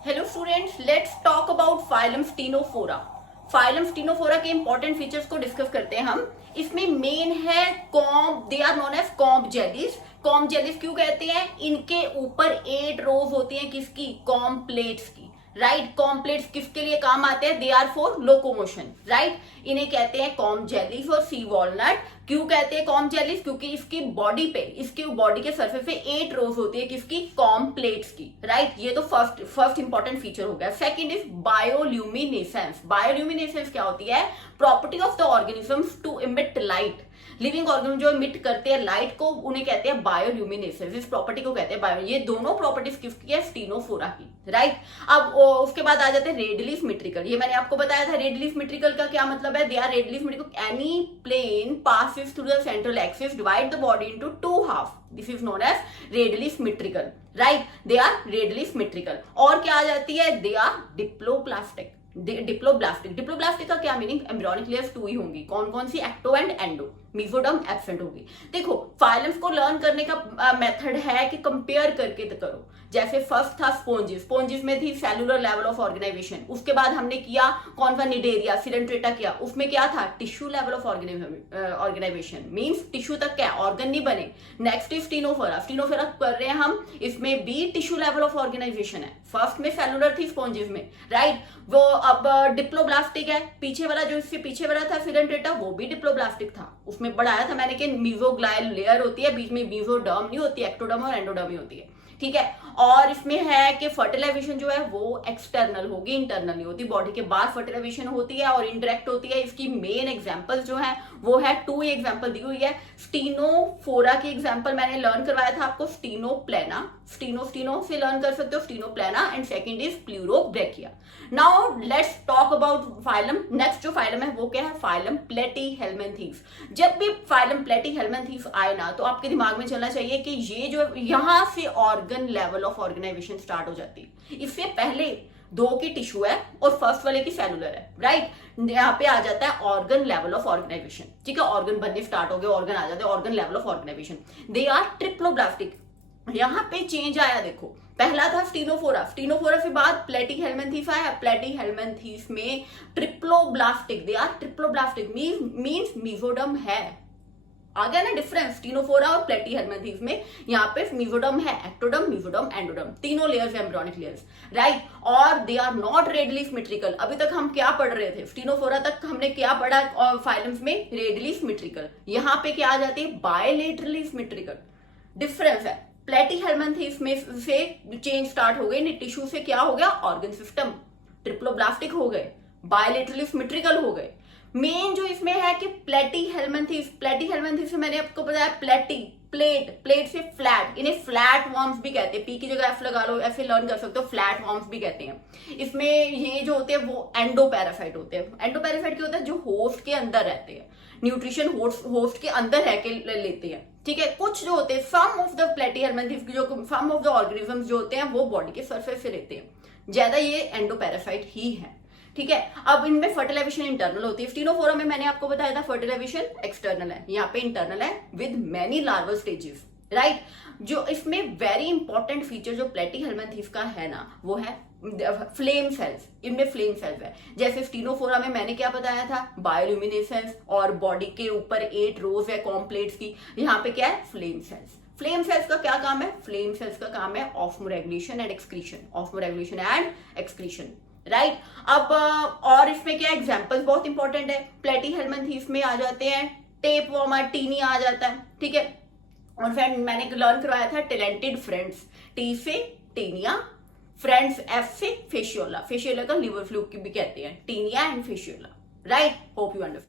Hello students, let's talk about phylum Ctenophora. Phylum Ctenophora के important features को discuss करते हैं हम। इसमें मेन है comb, they are known as comb jellies. Comb jellies क्यों कहते हैं? इनके ऊपर 8 रोज होती हैं किसकी? कॉम्ब प्लेट्स की। राइट, कॉम्ब प्लेट्स किसके लिए काम आते हैं? They are for locomotion. Right, इन्हें कहते हैं कॉम्ब जेलीज और सी वॉलनट। क्यों कहते हैं कॉम्ब जेलीज? क्योंकि इसकी बॉडी पे, इसकी बॉडी के सरफेस पे 8 रोज होती है किसकी? कॉम्ब प्लेट्स की। राइट, ये तो फर्स्ट इंपॉर्टेंट फीचर हो गया। Second is bioluminescence. बायोल्यूमिनेसेंस क्या होती है? Property of the organisms to emit light. Living organism जो इमिट करते हैं लाइट को, उन्हें कहते हैं बायोल्यूमिनेसेंस। इस प्रॉपर्टी को कहते हैं बायो। ये दोनों प्रॉपर्टीज किसकी है? स्टीनोफोरा की। राइट, अब उसके बाद आ जाते हैं रेडियली सिमेट्रिकल। ये मैंने आपको बताया था रेडियली सिमेट्रिकल का क्या मतलब है। They are radially symmetrical, any plane passes through the central axis, divide the body into 2 half. This is known as radially symmetrical. Right, they are radially symmetrical. और क्या आ जाती है? They are diploblastic. Diploblastic, diploblastic का क्या meaning? Embryonic layers 2 ही होंगी। कौन कौन सी? Ecto and endo. Mesoderm absent होगी। देखो, फाइलम्स को लर्न करने का मेथड है कि कंपेयर करके तो करो। जैसे फर्स्ट था स्पोंजिस। स्पोंजिस में थी सेलुलर लेवल ऑफ ऑर्गेनाइजेशन। उसके बाद हमने किया कौन सा? निडेरिया, सिलेंट्रेटा किया। उसमें क्या था? Tissue level of organisation, means tissue तक क्या ऑर्गन नहीं बने। Next is स्टीनोफोरा। स्टीनोफोरा कर रहे हैं हम, इसमें भी टिश्यू लेवल ऑफ ऑर्गेनाइजेशन है। फर्स्ट में सेलुलर थी स्पोंजिस में। राइट, वो अब डिप्लोब्लास्टिक है। पीछे वाला जो इससे पीछे वाला था सिलेंट्रेटा, वो भी डिप्लोब्लास्टिक था। उसमें बढ़ाया था मैंने कि मीजोग्लाइल लेयर होती है, बीच में मीजोडर्म नहीं होती, एक्टोडर्म और एंडोडर्म ही होती है। ठीक है, और इसमें है कि फर्टिलाइजेशन जो है वो एक्सटर्नल होगी, इंटरनल नहीं होती। बॉडी के बाहर फर्टिलाइजेशन होती है और इंडायरेक्ट होती है। इसकी मेन एग्जांपल जो है वो है 2 एग्जांपल दी हुई है। स्टीनोफोरा की एग्जांपल मैंने लर्न करवाया था आपको, स्टीनोप्लेना। स्टीनो से लर्न कर सकते हो, Ctenoplana. And second is Pleurobrachia. Now let's talk about phylum. Next जो फाइलम है वो क्या है? Phylum Platyhelminthes. जब भी फाइलम प्लेटीहेल्मिन्थीस आए ना, तो आपके दिमाग में चलना चाहिए कि ये जो यहां से organ level of organisation start हो जाती है। इससे पहले 2 की टिश्यू है और फर्स्ट वाले की सेलुलर है। राइट, यहाँ पे आ जाता है ऑर्गन लेवल ऑफ ऑर्गेनाइजेशन। ठीक है, ऑर्गन बनने स्टार्ट हो गए, ऑर्गन आ जाते हैं, organ level of organisation. They are triploblastic. यहाँ पे चेंज आया, देखो पहला था स्टीनोफोरा। स्टीनोफोरा से बाद प्लेटीहेल्मिन्थीस आया। प्लेटीहेल्मिन्थीस में triploblastic, they are triploblastic means mesoderm है। आ गया ना डिफरेंस स्टीनोफोरा और प्लेटीहेल्मिन्थीस में। यहाँ पे मीजोडर्म है, एक्टोडर्म, मीजोडर्म, एंडोडर्म, तीनों लेयर्स है एम्ब्रियोनिक लेयर्स। राइट, और they are not radially symmetrical. अभी तक हम क्या पढ़ रहे थे? स्टीनोफोरा तक हमने क्या पढ़ा? और फाइलम्स में रेडियली सिमेट्रिकल। यहाँ पे क्या आ जाती है? Bilaterally symmetrical. डिफरेंस है। प्लेटीहेल्मिन्थीस में से चेंज स्टार्ट हो गई, टिश्यू से क्या हो गया? Organ system. ट्रिप्लोब्लास्टिक हो गए, बायलेटरली सिमेट्रिकल हो गए। मेन जो इसमें है कि प्लेटीहेल्मिन्थीस से मैंने आपको बताया प्लेट से फ्लैट, इन्हें फ्लैट वॉर्म्स भी कहते हैं। पी की जगह एफ लगा लो, ऐसे लर्न कर सकते हो, फ्लैट वॉर्म्स भी कहते हैं। इसमें ये जो होते हैं वो एंडोपैरासाइट होते हैं। एंडोपैरासाइट क्या होता है? जो होस्ट के अंदर रहते हैं, न्यूट्रिशन होस्ट के अंदर रह के लेते हैं। ठीक है, कुछ जो होते हैं सम ऑफ द प्लेटीहेल्मिन्थीस की, जो सम ऑफ द ऑर्गेनिजम्स जो होते हैं वो बॉडी के सरफेस से लेते हैं। ज्यादा ये एंडोपैरासाइट ही है। ठीक है, अब इनमें फर्टिलाइजेशन इंटरनल होती है। स्टीनोफोरा में मैंने आपको बताया था फर्टिलाइजेशन एक्सटर्नल है, यहाँ पे इंटरनल है with many larval stages. Right, जो इसमें वेरी इंपॉर्टेंट फीचर जो प्लेटीहेल्मिन्थीस का है ना, वो है फ्लेम सेल्स। इनमें फ्लेम सेल्स है। जैसे स्टीनोफोरा में मैंने क्या बताया था? बायोल्यूमिनेसेंस, और बॉडी के ऊपर 8 रोज है कॉम्प्लेट्स की। यहाँ पे क्या है? Flame cells. फ्लेम सेल्स का क्या काम है? फ्लेम सेल्स का काम है osmoregulation and excretion, osmoregulation and excretion. Right, अब और इसमें क्या एग्जांपल्स बहुत इंपॉर्टेंट है। प्लेटीहेल्मिन्थीस में आ जाते हैं टेप वॉर्म, टीनिया आ जाता है। ठीक है, और फिर मैंने लर्न करवाया था टैलेंटेड फ्रेंड्स। टी से टीनिया, फ्रेंड्स एफ से फेशियोला। फेशियोला का लिवर फ्लू भी कहते हैं, Taenia and Fasciola. Right, hope you understand.